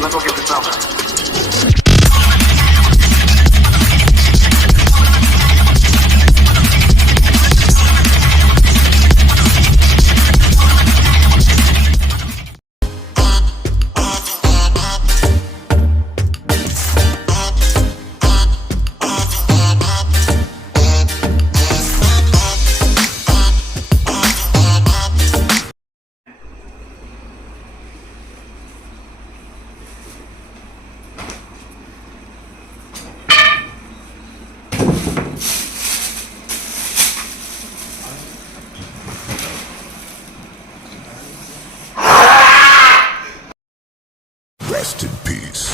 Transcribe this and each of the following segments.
let's go get this out. Rest in peace.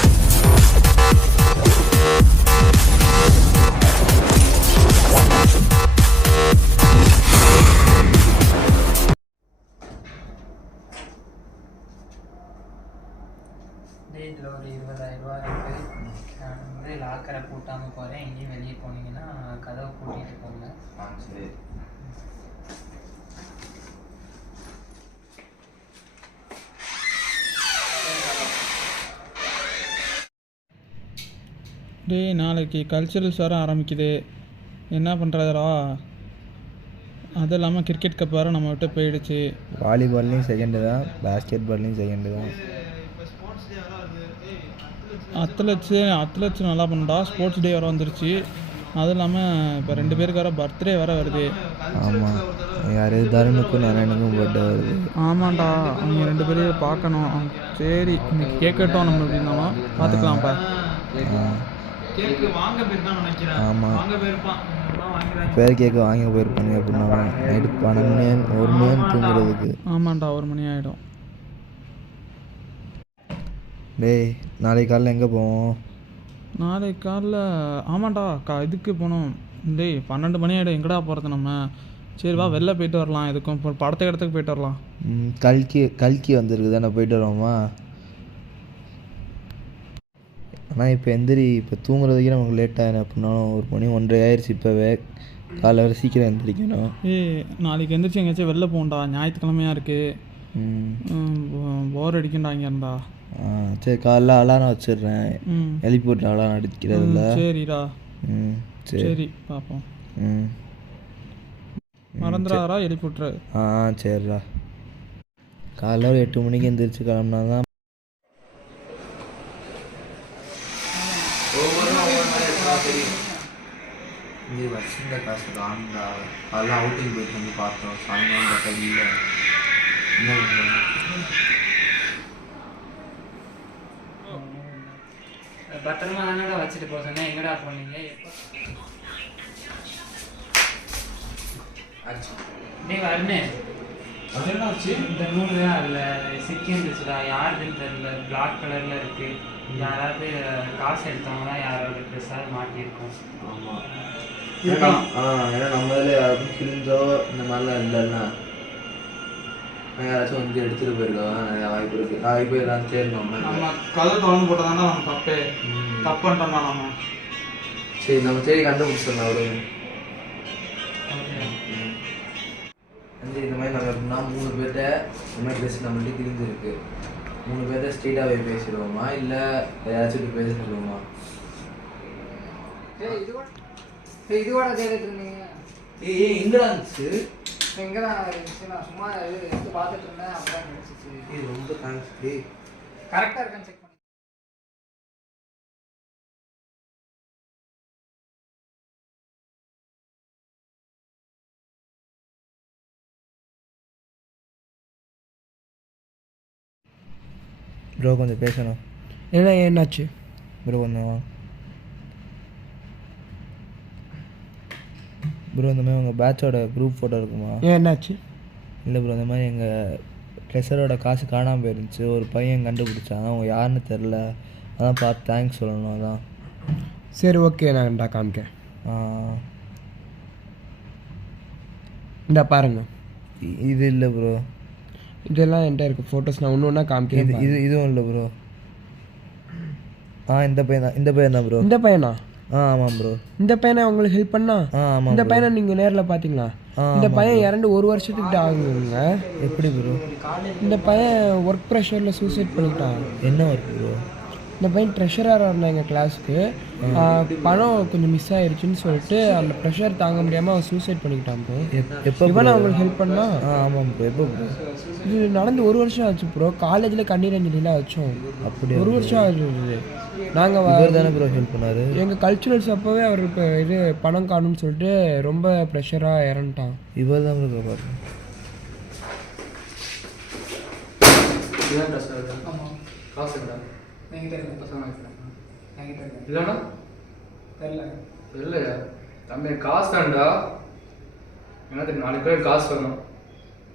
இதில் ஒரு 20,000 இருக்குது. நான் வந்து லாக்கரை பூட்டாமல் போகிறேன். எங்கேயும் வெளியே போனீங்கன்னா கதவை பூட்டிகிட்டு போங்க. சரி. டேய், நாளைக்கு கல்ச்சுரல்ஸ் வர ஆரம்பிக்குது. என்ன பண்ணுறதுடா? அது இல்லாமல் கிரிக்கெட் கப் வேறு நம்ம விட்டு போயிடுச்சு. வாலிபால்லையும் செகண்டு தான், பேஸ்கெட் பால்லையும் செகண்டு தான். அத்லெட்ஸ் நல்லா பண்ணுடா. ஸ்போர்ட்ஸ் டே வேறு வந்துருச்சு. அதுவும் இல்லாமல் இப்போ 2 பேருக்கு வேறு பர்த்டே வேறு வருது. ஆமாம், யார் தருணுக்கும் நாராயணுக்கும் பர்த்டே வருது. ஆமாண்டா, அவங்க 2 பேரையும் பார்க்கணும். சரி, இன்னைக்கு கேட்கட்டும். நம்ம எப்படி இருந்தாலும் பார்த்துக்கலாம்ப்பா. ஆமாம், பேர் கேட்க வாங்கி போயிருப்பாங்க அப்படின்னா நைட்டு 12 1 மணி தூங்குறதுக்கு. ஆமாண்டா, 1 மணி ஆகிடும். டேய், நாளைக்கு காலையில் எங்கே போவோம்? நாளைக்கு காலைல ஆமாண்டா இதுக்கு போகணும். டேய், 12 மணி ஆகிடும். எங்கடா போகிறது நம்ம? சரி வா, வெளில போயிட்டு வரலாம். எதுக்கும் இப்போ படத்துக்கு இடத்துக்கு போயிட்டு வரலாம். கல்கி வந்துருக்கு தானே, போயிட்டு வரோமா? ஆனால் இப்போ இப்போ தூங்குறதுக்கே நமக்கு லேட் ஆகிடும். அப்படின்னாலும் 1 மணி 1:30 ஆயிடுச்சு. இப்போவே காலைல வர சீக்கிரம் எழுந்திரிக்கணும். நாளைக்கு எந்திரிச்சு எங்கேயாச்சும் வெளில போகண்டா. ஞாயிற்றுக்கிழமையாக இருக்குது. போர் அடிக்கண்டா இங்கே இருந்தா. சரி, காலைல அலாரம் வச்சிடுறேன். எழுப்பி விட்டு அலாரம் அடிக்கிறதில்ல. சரிடா. சரி பார்ப்போம். மறந்துடாரா, எழுப்பி விட்ரு. சரிடா. காலைல ஒரு 8 மணிக்கு எந்திரிச்சு கிளம்புனா தான். இங்கே வச்சிருந்த காசு காண்டா. அதெல்லாம் அவுட்டிங் போயிட்டு வந்து பார்த்தோம். சாயங்காலம் பார்த்தா இல்லை. என்ன பண்ணுறாங்க? பத்திரமா தானடா வச்சுட்டு போக சொன்னேன். எங்கடா போனீங்க? நீ வரனே இந்த நூறு தான் அதில் சிக்கி இருந்துச்சுடா. யாருதுன்னு தெரியல. பிளாக் கலரில் இருக்குது. யாராவது காசு எடுத்தவங்களாம் யாராவது ட்ரெஸ்ஸாக மாட்டியிருக்கோம். ஆமாம், ஏன்னா நம்ம இதில் யாருக்கும் கிழிஞ்சோ இந்த மாதிரிலாம் இல்லைன்னா யாராச்சும் வந்து எடுத்துகிட்டு போயிருக்காங்க. நிறையா வாய்ப்பு இருக்குது. நாளைக்கு போய் எல்லாம் தேடணும். நம்ம கதை திறந்து போட்டதாண்டா நம்ம தப்புன்றோம்னா நம்ம. சரி, நம்ம தேடி கண்டுபிடிச்சிடலாம். ஒரு இந்த மாதிரி நம்ம எப்படின்னா 3 பேர்கிட்ட இந்த மாதிரி பேசி நம்மள்கிட்ட கிழிஞ்சிருக்கு. 3 பேர்கிட்ட ஸ்ட்ரெயிட்டாகவே பேசிடுவோமா, இல்லை ஏதாச்சும் பேச சொல்லுவோமா? இதுவோட தேடிட்டு இருந்தீங்க. இங்கடா இருந்துச்சு. எங்கே தான் இருந்துச்சு? நான் சும்மா எடுத்து பார்த்துட்டு இருந்தேன். அப்படிதான் நினச்சிச்சு. ரொம்ப தேங்க்ஸ். கரெக்டாக இருக்கான்னு செக் பண்ணி. ப்ரோ கொஞ்சம் பேசணும். என்னாச்சு ப்ரோ? கொஞ்சம் ப்ரோ, இந்த மாதிரி உங்கள் பேட்சோட குரூப் ஃபோட்டோ இருக்குமா? என்னாச்சு? இல்லை ப்ரோ, இந்த மாதிரி எங்கள் ட்ரெஷரோட காசு காணாமல் போயிருந்துச்சு. ஒரு பையன் கண்டுபிடிச்சான். அவங்க யாருன்னு தெரில. அதான் பார்த்து தேங்க்ஸ் சொல்லணும். அதான். சரி, ஓகே, நான் காமிக்கேன். இந்த பாருங்க. இது இல்லை ப்ரோ, இதெல்லாம் என்கிட்ட இருக்குது ஃபோட்டோஸ். நான் ஒன்று ஒன்றா காமிக்கிறேன். இதுவும் இல்லை ப்ரோ. இந்த பையன் தான் ப்ரோ. இந்த பையனா? ஆமாம் ப்ரோ. இந்த பையனை உங்களுக்கு ஹெல்ப் பண்ணா? ஆமாம். இந்த பையனை நீங்கள் நேரில் பார்த்தீங்களா? இந்த பையன் இறந்து 1 வருஷத்துக்கிட்ட ஆகுங்க. எப்படி ப்ரோ? இந்த பையன் ஒர்க் ப்ரெஷரில் சூசைட் பண்ணிட்டான். என்ன ஒர்க் ப்ரோ? இந்த பையன் ட்ரெஷராக இருந்தான் எங்கள் கிளாஸுக்கு. பணம் கொஞ்சம் மிஸ் ஆயிடுச்சுன்னு சொல்லிட்டு அந்த ப்ரெஷர் தாங்க முடியாமல் அவன் சூசைட் பண்ணிக்கிட்டான் ப்ரோ. எப்போ இவன் அவங்களுக்கு ஹெல்ப் பண்ணா. ஆமாம் ப்ரோ. எப்போ ப்ரோ? இது நடந்து 1 வருஷம் ஆச்சு ப்ரோ. காலேஜில் கண்ணீர் அஞ்சலிலாம் வச்சோம். அப்படி 1 வருஷம் ஆச்சு. நாங்கள் இவர் தானே ப்ரோ ஹெல்ப் பண்ணார்? எங்கள் கல்ச்சுரல்ஸ் அப்போவே அவர் இப்போ இது பணம் காணும்னு சொல்லிட்டு ரொம்ப ப்ரெஷராக இறந்துட்டான். இவர் தான் ப்ரோ பாருங்க. இல்லைண்ணா இல்லையா தம்பி காசு தான்டா. என்ன தெரியும், 4 பேர் காசு வரணும்.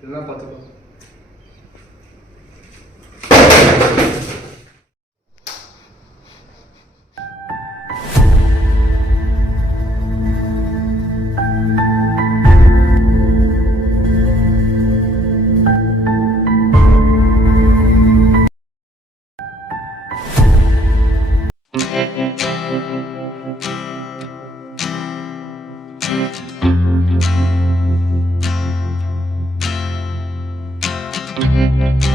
இல்லைன்னா பார்த்துக்கோ. Thank you.